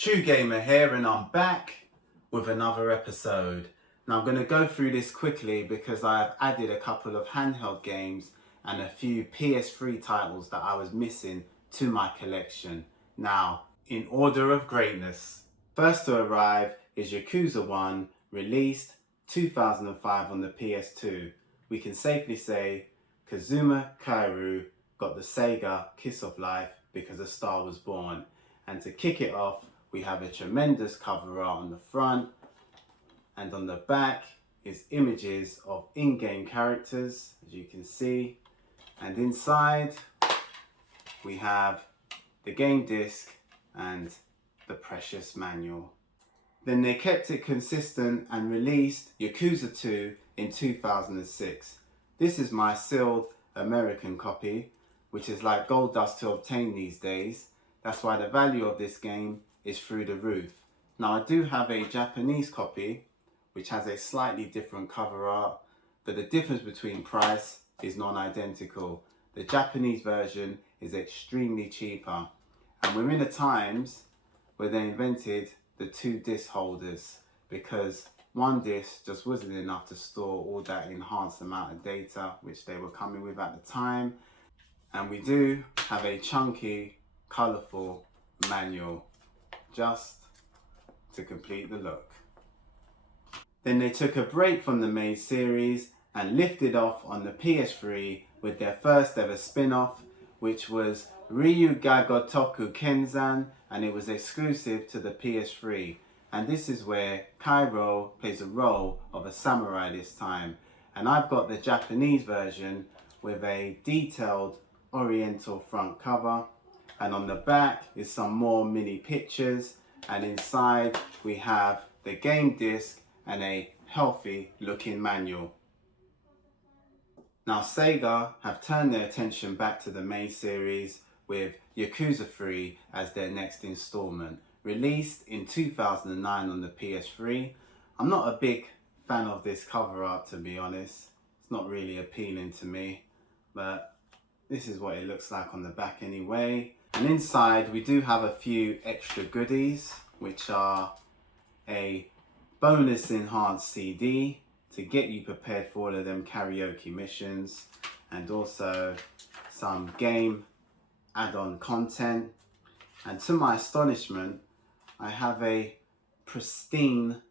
True Gamer here, and I'm back with another episode. Now I'm going to go through this quickly because I've added a couple of handheld games and a few PS3 titles that I was missing to my collection. Now, in order of greatness, first to arrive is Yakuza 1, released 2005 on the PS2. We can safely say Kazuma Kaoru got the Sega kiss of life because a star was born. And to kick it off, we have a tremendous cover art on the front, and on the back is images of in-game characters, as you can see. And inside we have the game disc and the precious manual. Then they kept it consistent and released Yakuza 2 in 2006. This is my sealed American copy, which is like gold dust to obtain these days. That's why the value of this game is through the roof. Now I do have a Japanese copy which has a slightly different cover art, but the difference between price is non-identical. The Japanese version is extremely cheaper, and we're in the times where they invented the 2 disc holders because 1 disc just wasn't enough to store all that enhanced amount of data which they were coming with at the time. And we do have a chunky, colourful manual just to complete the look. Then they took a break from the main series and lifted off on the PS3 with their first ever spin-off, which was Ryu ga Gotoku Kenzan, and it was exclusive to the PS3. And this is where Kairo plays a role of a samurai this time. And I've got the Japanese version with a detailed oriental front cover, and on the back is some more mini pictures, and inside we have the game disc and a healthy looking manual. Now Sega have turned their attention back to the main series with Yakuza 3 as their next installment, released in 2009 on the PS3. I'm not a big fan of this cover art, to be honest. It's not really appealing to me, but this is what it looks like on the back anyway. And inside we do have a few extra goodies, which are a bonus enhanced CD to get you prepared for all of them karaoke missions, and also some game add-on content. And to my astonishment, I have a pristine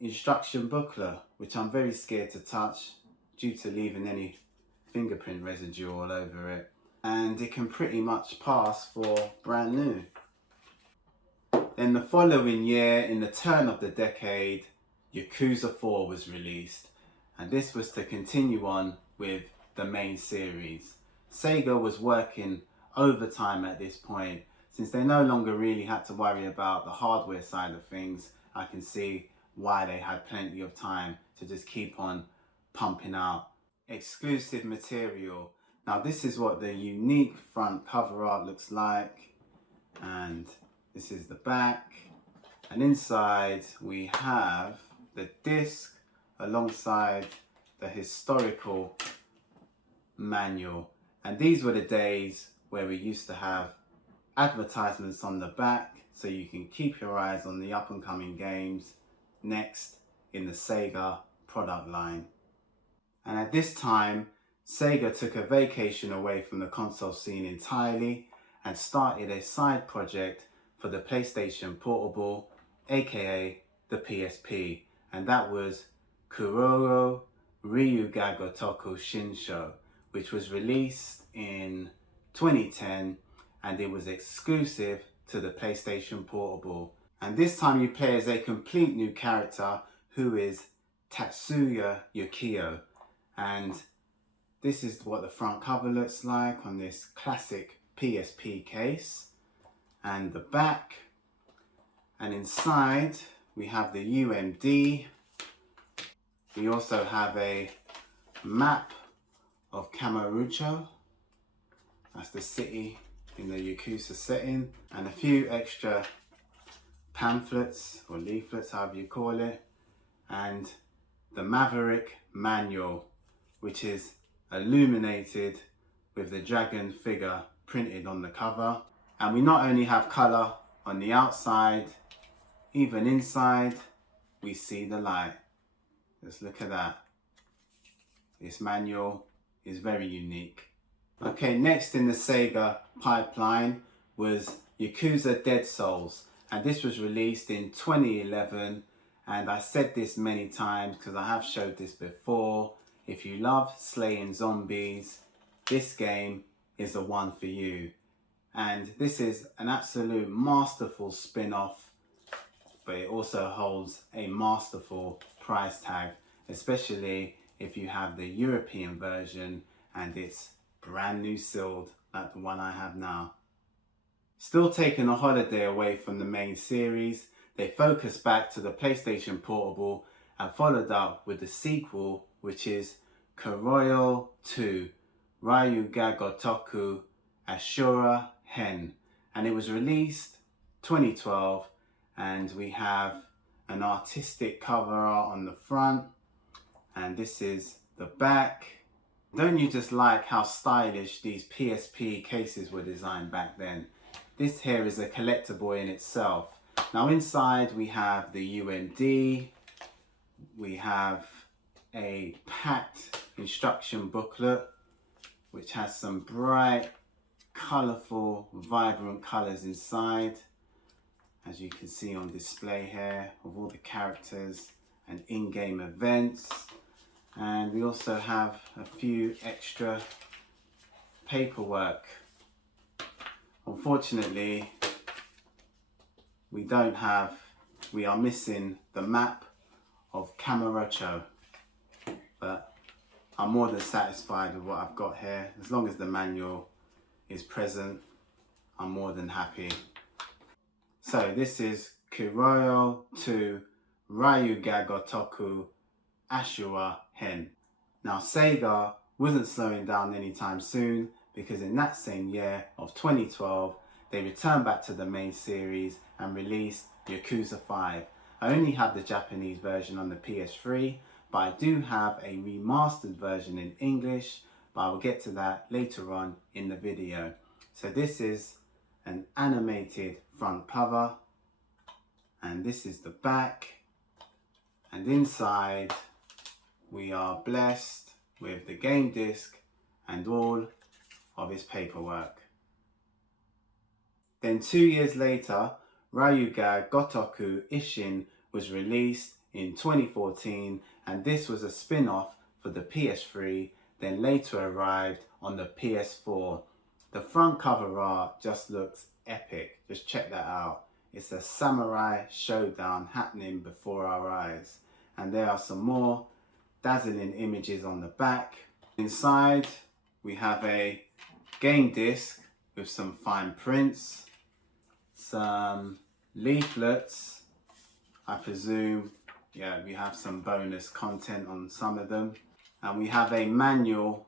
instruction booklet, which I'm very scared to touch due to leaving any fingerprint residue all over it, and it can pretty much pass for brand new. Then the following year, in the turn of the decade, Yakuza 4 was released, and this was to continue on with the main series. Sega was working overtime at this point, since they no longer really had to worry about the hardware side of things. I can see why they had plenty of time to just keep on pumping out exclusive material. Now this is what the unique front cover art looks like, and this is the back, and inside we have the disc alongside the historical manual. And these were the days where we used to have advertisements on the back so you can keep your eyes on the up and coming games next in the Sega product line. And at this time, Sega took a vacation away from the console scene entirely and started a side project for the PlayStation Portable, aka the PSP, and that was Kuroro Ryu ga Gotoku Shinsho, which was released in 2010, and it was exclusive to the PlayStation Portable. And this time you play as a complete new character who is Tatsuya Yukio, and this is what the front cover looks like on this classic PSP case, and the back. And inside we have the UMD. We also have a map of Kamurocho, that's the city in the Yakuza setting, and a few extra pamphlets or leaflets, however you call it, and the Maverick manual, which is illuminated with the dragon figure printed on the cover. And we not only have colour on the outside, even inside, we see the light. Just look at that. This manual is very unique. Okay, next in the Sega pipeline was Yakuza Dead Souls, and this was released in 2011. And I said this many times because I have showed this before. If you love slaying zombies, this game is the one for you. And this is an absolute masterful spin-off, but it also holds a masterful price tag, especially if you have the European version and it's brand new sealed like the one I have now. Still taking a holiday away from the main series, they focused back to the PlayStation Portable and followed up with the sequel, which is Kuroyo 2 Ryuga Gotoku Ashura Hen, and it was released 2012. And we have an artistic cover art on the front, and this is the back. Don't you just like how stylish these PSP cases were designed back then? This here is a collectible in itself. Now inside we have the UND, we have a packed instruction booklet which has some bright, colourful, vibrant colours inside, as you can see on display here, of all the characters and in-game events. And we also have a few extra paperwork. Unfortunately, we are missing the map of Kamurocho, but I'm more than satisfied with what I've got here. As long as the manual is present, I'm more than happy. So this is Kuroyo 2 Ryuga Gotoku Ashura Hen. Now Sega wasn't slowing down anytime soon, because in that same year of 2012, they returned back to the main series and released Yakuza 5. I only have the Japanese version on the PS3, but I do have a remastered version in English, but I will get to that later on in the video. So this is an animated front cover, and this is the back, and inside we are blessed with the game disc and all of its paperwork. Then 2 years later, Ryuga Gotoku Ishin was released in 2014, and this was a spin-off for the PS3, then later arrived on the PS4. The front cover art just looks epic. Just check that out. It's a samurai showdown happening before our eyes. And there are some more dazzling images on the back. Inside, we have a game disc with some fine prints, some leaflets, I presume. Yeah, we have some bonus content on some of them. And we have a manual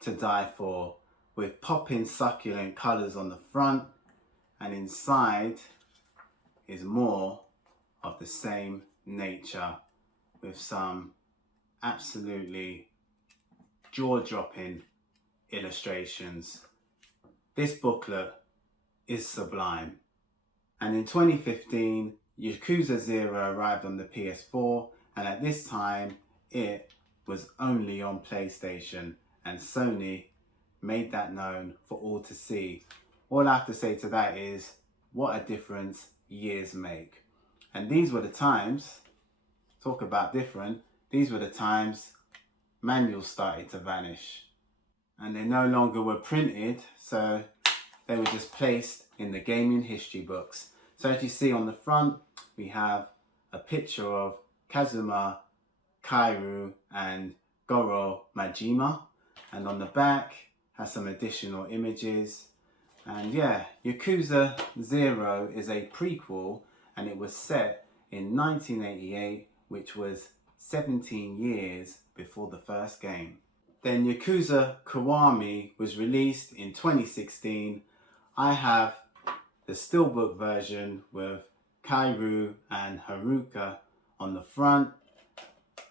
to die for, with popping succulent colours on the front, and inside is more of the same nature with some absolutely jaw-dropping illustrations. This booklet is sublime. And in 2015, Yakuza 0 arrived on the PS4, and at this time it was only on PlayStation, and Sony made that known for all to see. All I have to say to that is, what a difference years make. And these were the times, talk about different, these were the times manuals started to vanish. And they no longer were printed, so they were just placed in the gaming history books. So as you see on the front, we have a picture of Kazuma Kairu and Goro Majima, and on the back has some additional images. And yeah, Yakuza 0 is a prequel, and it was set in 1988, which was 17 years before the first game. Then Yakuza Kiwami was released in 2016. I have the steelbook version with Kairu and Haruka on the front,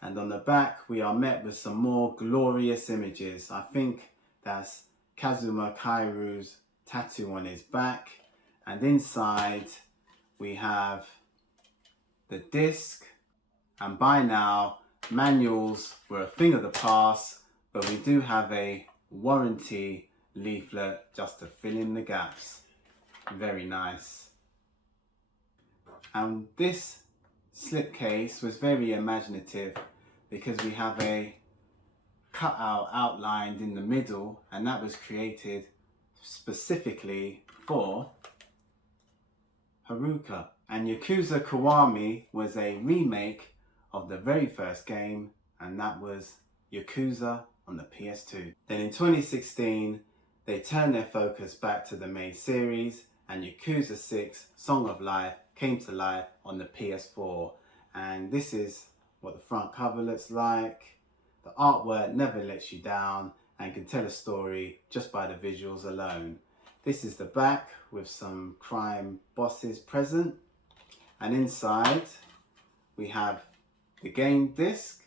and on the back we are met with some more glorious images. I think that's Kazuma Kairu's tattoo on his back, and inside we have the disc, and by now manuals were a thing of the past, but we do have a warranty leaflet just to fill in the gaps. Very nice. And this slipcase was very imaginative because we have a cutout outlined in the middle, and that was created specifically for Haruka. And Yakuza Kiwami was a remake of the very first game, and that was Yakuza on the PS2. Then in 2016, they turned their focus back to the main series, and Yakuza 6 Song of Life came to life on the PS4. And this is what the front cover looks like. The artwork never lets you down and can tell a story just by the visuals alone. This is the back with some crime bosses present. And inside we have the game disc.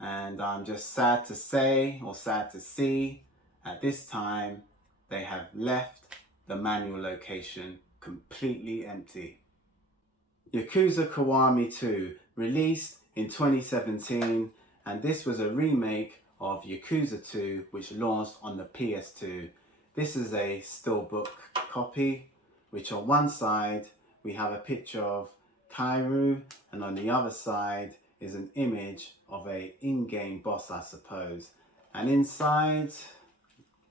And I'm just sad to say, or sad to see, at this time they have left the manual location completely empty. Yakuza Kiwami 2, released in 2017, and this was a remake of Yakuza 2 which launched on the PS2. This is a steelbook copy, which on one side we have a picture of Kairu, and on the other side is an image of a in-game boss, I suppose. And inside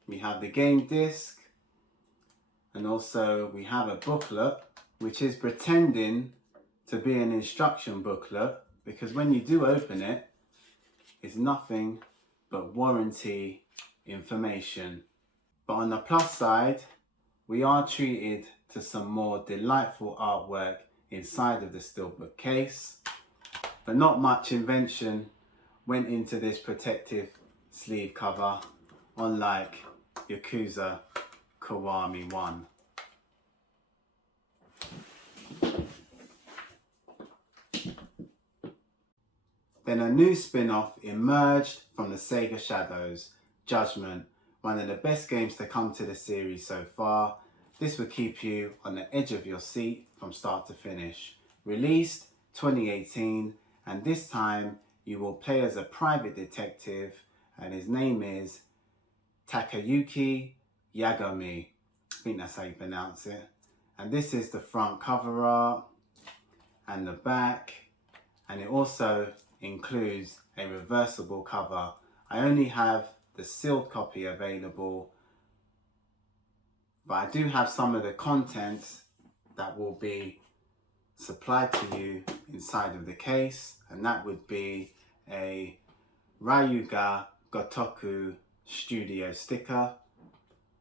we have the game disc, and also we have a booklet which is pretending to be an instruction booklet, because when you do open it, it's nothing but warranty information. But on the plus side, we are treated to some more delightful artwork inside of the steelbook case, but not much invention went into this protective sleeve cover, unlike Yakuza Kiwami 1. Then a new spin-off emerged from the Sega shadows, Judgment, one of the best games to come to the series so far. This will keep you on the edge of your seat from start to finish. Released 2018, and this time you will play as a private detective, and his name is Takayuki Yagami. I think that's how you pronounce it. And this is the front cover art and the back, and it also includes a reversible cover. I only have the sealed copy available, but I do have some of the contents that will be supplied to you inside of the case, and that would be a Ryuga Gotoku Studio sticker,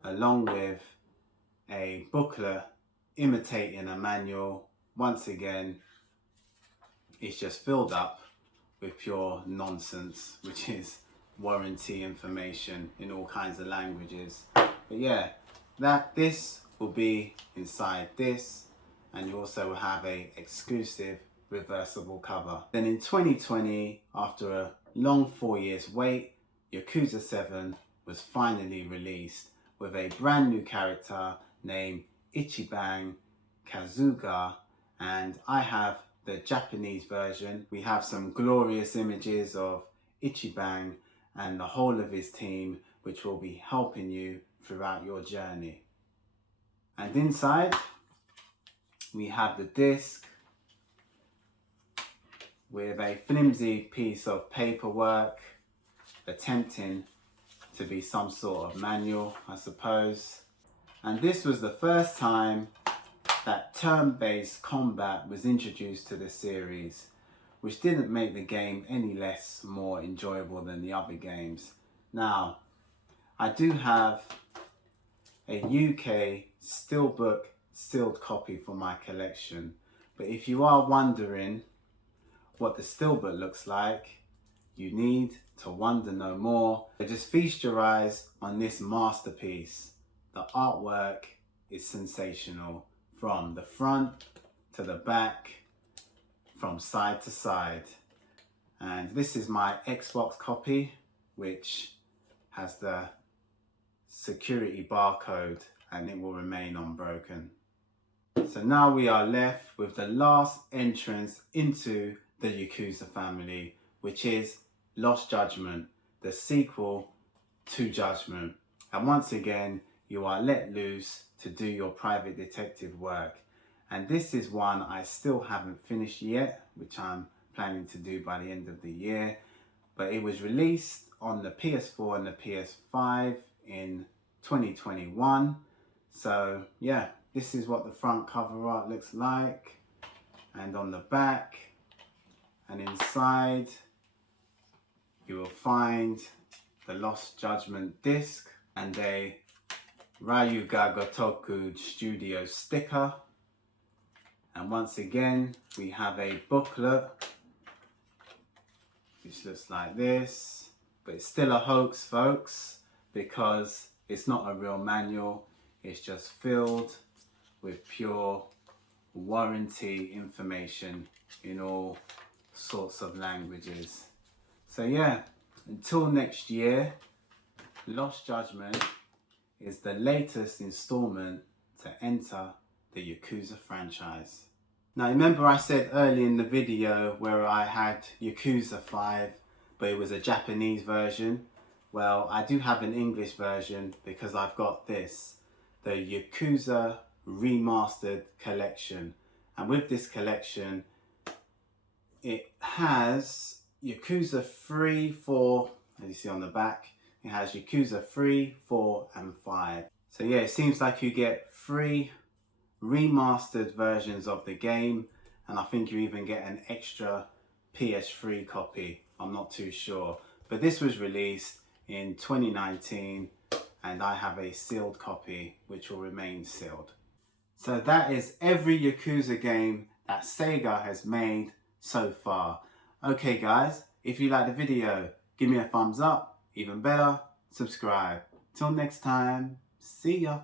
along with a booklet imitating a manual. Once again, it's just filled up with pure nonsense, which is warranty information in all kinds of languages. But yeah, this will be inside this, and you also will have a exclusive reversible cover. Then in 2020, after a long 4 years wait, Yakuza 7 was finally released with a brand new character named Ichiban Kazuga, and I have the Japanese version. We have some glorious images of Ichiban and the whole of his team, which will be helping you throughout your journey. And inside we have the disc with a flimsy piece of paperwork attempting to be some sort of manual, I suppose. And this was the first time that turn-based combat was introduced to the series, which didn't make the game any less more enjoyable than the other games. Now, I do have a UK steelbook sealed copy for my collection, but if you are wondering what the steelbook looks like, you need to wonder no more. So just feast your eyes on this masterpiece. The artwork is sensational, from the front to the back, from side to side. And this is my Xbox copy, which has the security barcode, and it will remain unbroken. So now we are left with the last entrance into the Yakuza family, which is Lost Judgment, the sequel to Judgment. And once again, you are let loose to do your private detective work. And this is one I still haven't finished yet, which I'm planning to do by the end of the year. But it was released on the PS4 and the PS5 in 2021. So yeah, this is what the front cover art looks like. And on the back and inside, you will find the Lost Judgment disc and a Ryuga Gotoku Studio sticker. And once again, we have a booklet which looks like this, but it's still a hoax, folks, because it's not a real manual. It's just filled with pure warranty information in all sorts of languages. So yeah, until next year, Lost Judgment is the latest installment to enter the Yakuza franchise. Now remember I said earlier in the video where I had Yakuza 5, but it was a Japanese version. Well, I do have an English version because I've got this, the Yakuza Remastered Collection. And with this collection, it has Yakuza 3, 4, as you see on the back, it has Yakuza 3, 4 and 5. So yeah, it seems like you get 3 remastered versions of the game, and I think you even get an extra PS3 copy. I'm not too sure. But this was released in 2019 and I have a sealed copy which will remain sealed. So that is every Yakuza game that Sega has made so far. Okay guys, if you like the video, give me a thumbs up. Even better, subscribe. Till next time, see ya.